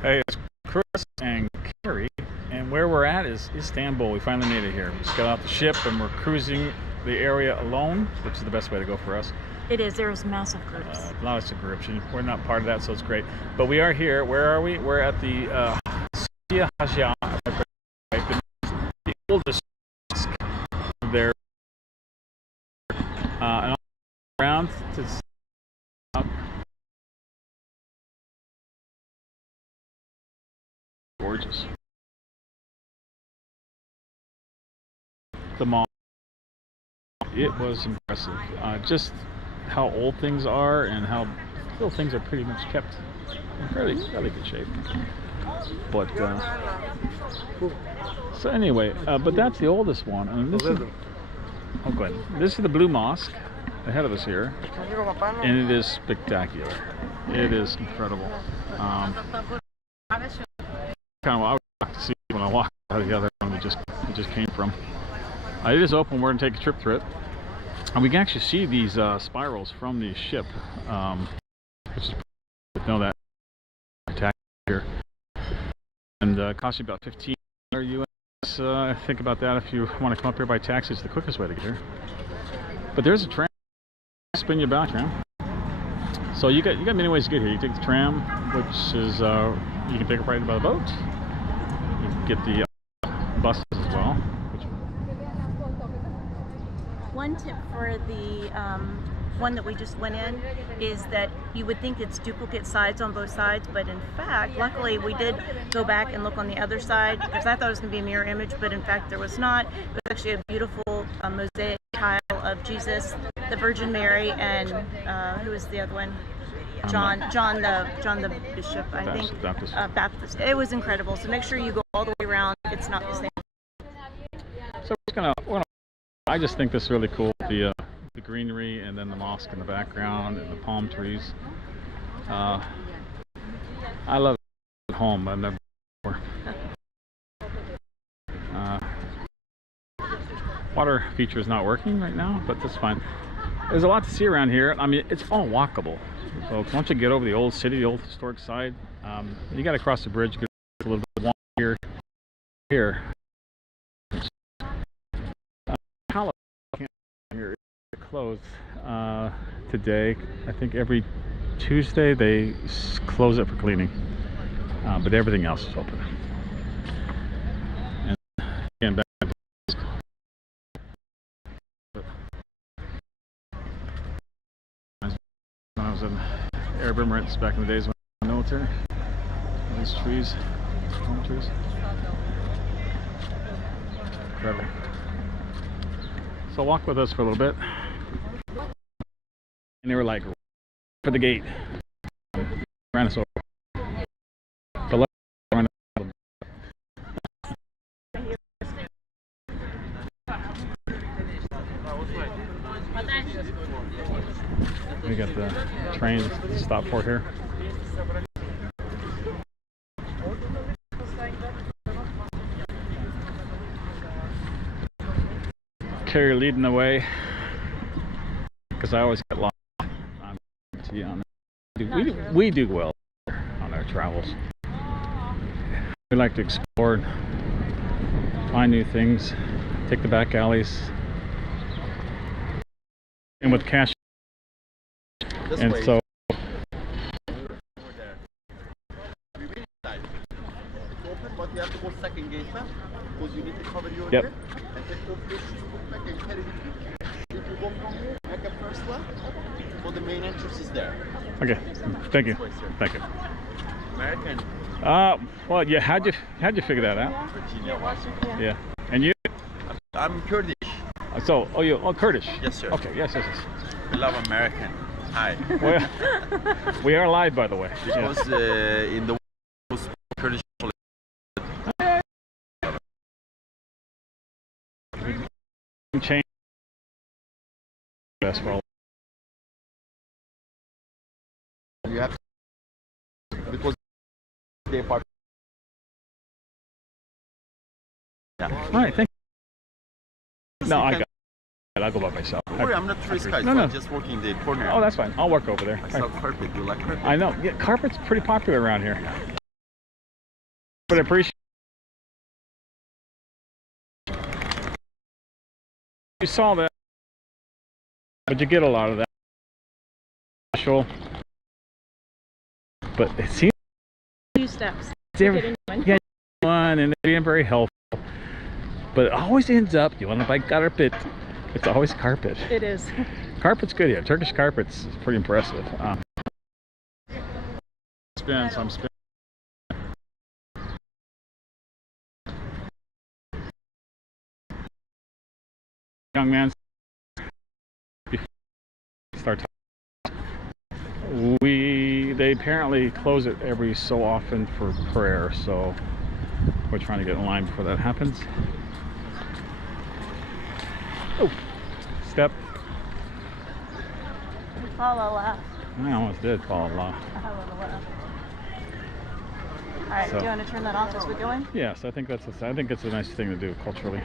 Hey, it's Chris and Carrie, and where we're at is Istanbul. We finally made it here. We just got off the ship and we're cruising the area alone, which is the best way to go for us. It is. There's massive groups. Lots of groups, and we're not part of that, so it's great. But we are here. Where are we? We're at the Hagia, the oldest mosque there, and all around to gorgeous. The mosque, it was impressive. Just how old things are and how still things are pretty much kept in fairly good shape. But so anyway, but that's the oldest one. And this is, oh, go ahead. This is the Blue Mosque ahead of us here, and it is spectacular. It is incredible. Kind of what I would like to see when I walk out of the other one we just came from. It is open. We're gonna take a trip through it, and we can actually see these spirals from the ship, which is know that tax here, and costs you about 15 US. Think about that if you want to come up here by taxi. It's the quickest way to get here. But there's a tram, spin you back tram. So you got many ways to get here. You take the tram, which is you can take a ride by the boat. You can get the buses as well. One tip for the one that we just went in is that you would think it's duplicate sides on both sides, but in fact, luckily we did go back and look on the other side because I thought it was going to be a mirror image, but in fact there was not. It was actually a beautiful mosaic tile of Jesus, the Virgin Mary, and who was the other one? John the Bishop, I think. Baptist. It was incredible. So make sure you go all the way around. It's not the same. So I just think this is really cool. The greenery and then the mosque in the background and the palm trees. I love it at home. I've never been before. Water feature is not working right now, but that's fine. There's a lot to see around here. I mean, it's all walkable. So once you get over the old city, the old historic side, you got to cross the bridge, get a little bit longer here. Here is closed today. I think every Tuesday they close it for cleaning, but everything else is open. And again, back when I was in Arab Emirates back in the days when I was in the military. These trees, palm trees, incredible. So walk with us for a little bit. And they were like, for the gate. Ran us over. But we got the train to stop for here. Carrie leading the way because I always get lost. We do well on our travels. We like to explore and find new things, take the back alleys, and with cash. And so but you have to go second gate back because you need to cover your yep. head and take off your shoes, put back and carry it. If you go from here, make a first left, so the main entrance is there. Okay, thank you. Thank you. American. Well, yeah. How'd you figure that out? Virginia, Washington. Yeah. And you? I'm Kurdish. So, Kurdish. Yes, sir. Okay, yes. I love American. Hi. Well, we are live, by the way. Because in the Kurdish. Change best for all. You have to, because they part. Yeah. All right, thank you. No, I got it. I'll go by myself. Sorry, I'm not tourist guide. No, so no. I'm just working the corner. Oh, that's fine. I'll work over there. I saw carpet. You like carpet? I know. Yeah, carpet's pretty popular around here. But I appreciate you saw that, but you get a lot of that. Special, but it seems Few steps. different. Yeah, one and being very helpful, but it always ends up. You want to buy carpet? It's always carpet. It is. Carpet's good. Yeah, Turkish carpet's pretty impressive. Spin, so I'm spinning. Young man, before we start talking, they apparently close it every so often for prayer, so we're trying to get in line before that happens. Oh, step. Follow left. I almost did fall off. All right, So, do you want to turn that off as we go in? yes, I think it's a nice thing to do culturally.